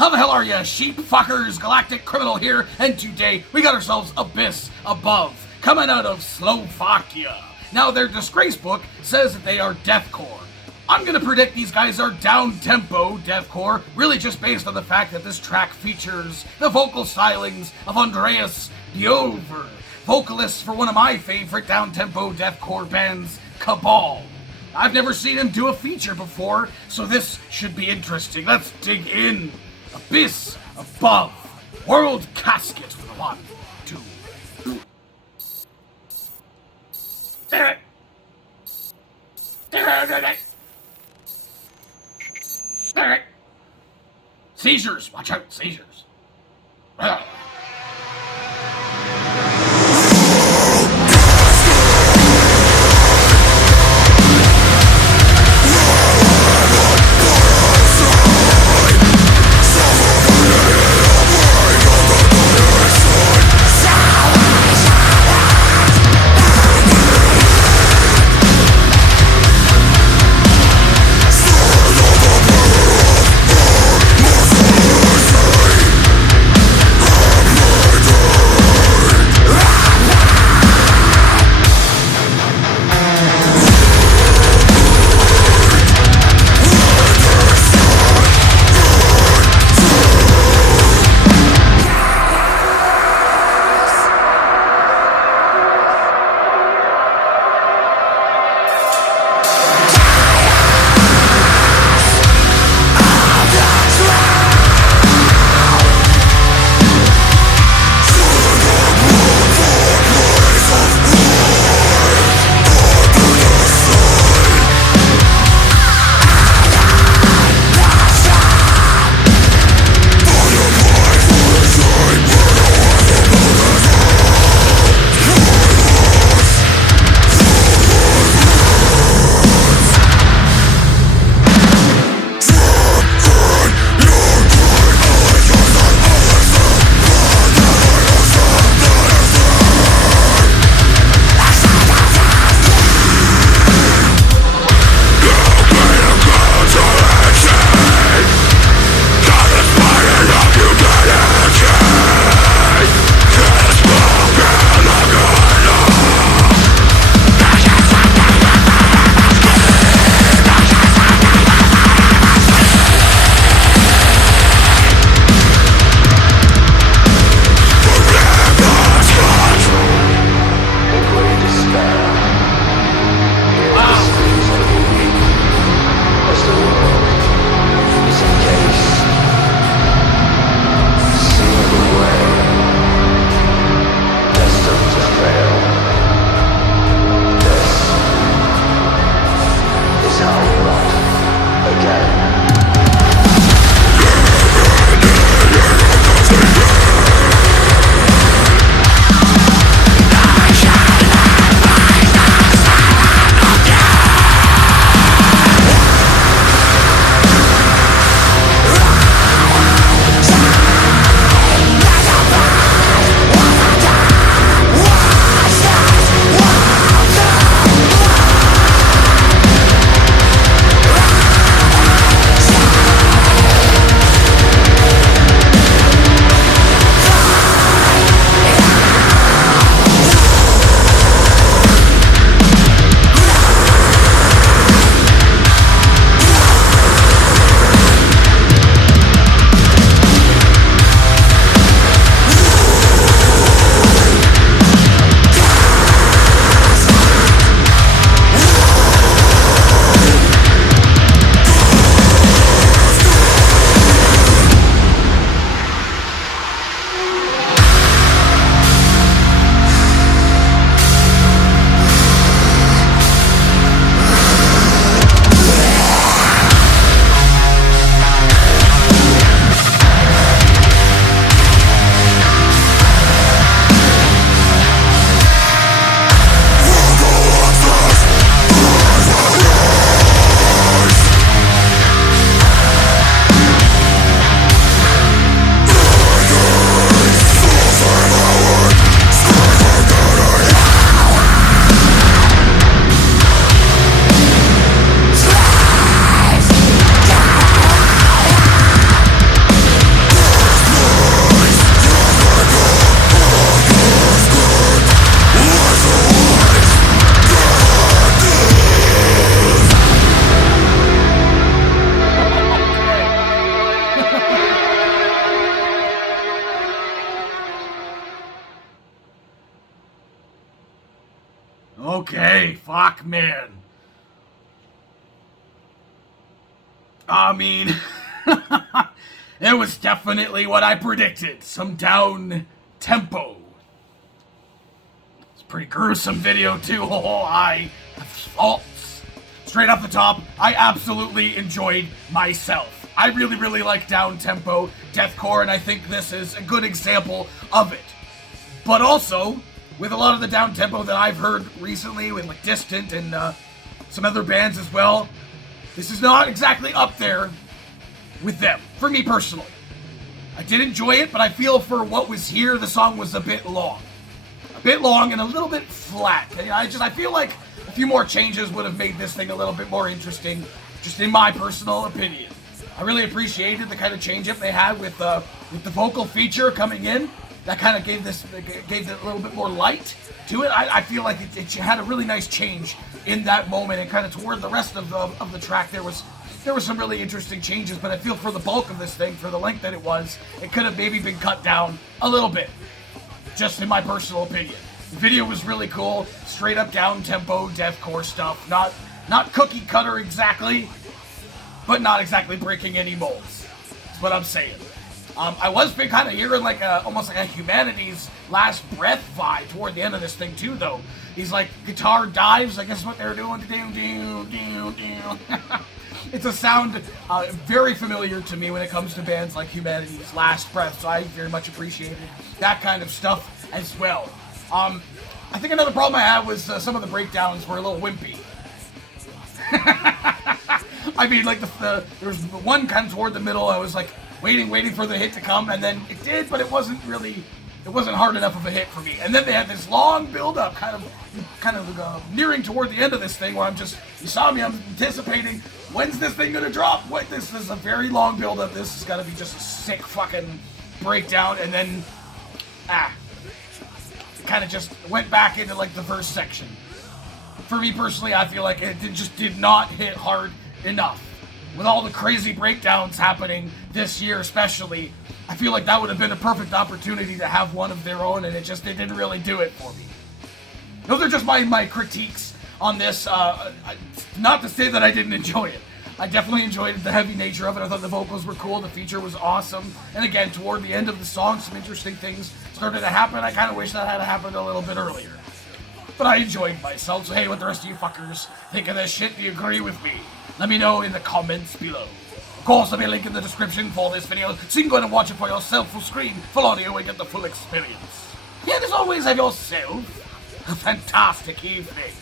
How the hell are ya, sheep fuckers? Galactic Criminal here, and today we got ourselves Abyss Above, coming out of Slovakia. Now, their disgrace book says that they are deathcore. I'm gonna predict these guys are down-tempo deathcore, really just based on the fact that this track features the vocal stylings of Andreas Bjulver, vocalist for one of my favorite down-tempo deathcore bands, Cabal. I've never seen him do a feature before, so this should be interesting. Let's dig in. Abyss Above. World Casket. 1, 2, 3. Seizures. Watch out, seizures. Okay, fuck, man. I mean, it was definitely what I predicted. Some down tempo. It's a pretty gruesome video, too. Oh, I have faults. Straight off the top, I absolutely enjoyed myself. I really, really like down tempo deathcore, and I think this is a good example of it. But also, with a lot of the down tempo that I've heard recently, with like Distant and some other bands as well, this is not exactly up there with them, for me personally. I did enjoy it, but I feel for what was here, the song was a bit long. A bit long and a little bit flat. I feel like a few more changes would have made this thing a little bit more interesting, just in my personal opinion. I really appreciated the kind of change-up they had with the vocal feature coming in. That kind of gave it a little bit more light to it. I feel like it had a really nice change in that moment, and kind of toward the rest of the track there was some really interesting changes, but I feel for the bulk of this thing, for the length that it could have maybe been cut down a little bit, just in my personal opinion. The video was really cool, straight up down tempo deathcore stuff, not cookie cutter exactly, but not exactly breaking any molds. That's what I'm saying. I was kind of hearing like almost like a Humanity's Last Breath vibe toward the end of this thing too, though. These like guitar dives, I guess what they're doing. It's a sound very familiar to me when it comes to bands like Humanity's Last Breath, so I very much appreciated that kind of stuff as well. I think another problem I had was some of the breakdowns were a little wimpy. I mean, like there was one kind of toward the middle. I was like waiting for the hit to come, and then it did, but it wasn't hard enough of a hit for me. And then they had this long build-up, kind of nearing toward the end of this thing, where you saw me, I'm anticipating, when's this thing gonna drop? This is a very long build-up. This is gotta be just a sick fucking breakdown, and then, it kind of just went back into like the first section. For me personally, I feel like it just did not hit hard enough. With all the crazy breakdowns happening this year especially, I feel like that would have been a perfect opportunity to have one of their own, and it didn't really do it for me. Those are just my critiques on this. Not to say that I didn't enjoy it. I definitely enjoyed the heavy nature of it. I thought the vocals were cool, the feature was awesome, and again, toward the end of the song, some interesting things started to happen. I kind of wish that had happened a little bit earlier. But I enjoyed myself, so hey, what the rest of you fuckers think of this shit? Do you agree with me? Let me know in the comments below. Of course, there'll be a link in the description for this video, so you can go ahead and watch it for yourself full screen, full audio, and get the full experience. And as always, have yourself a fantastic evening.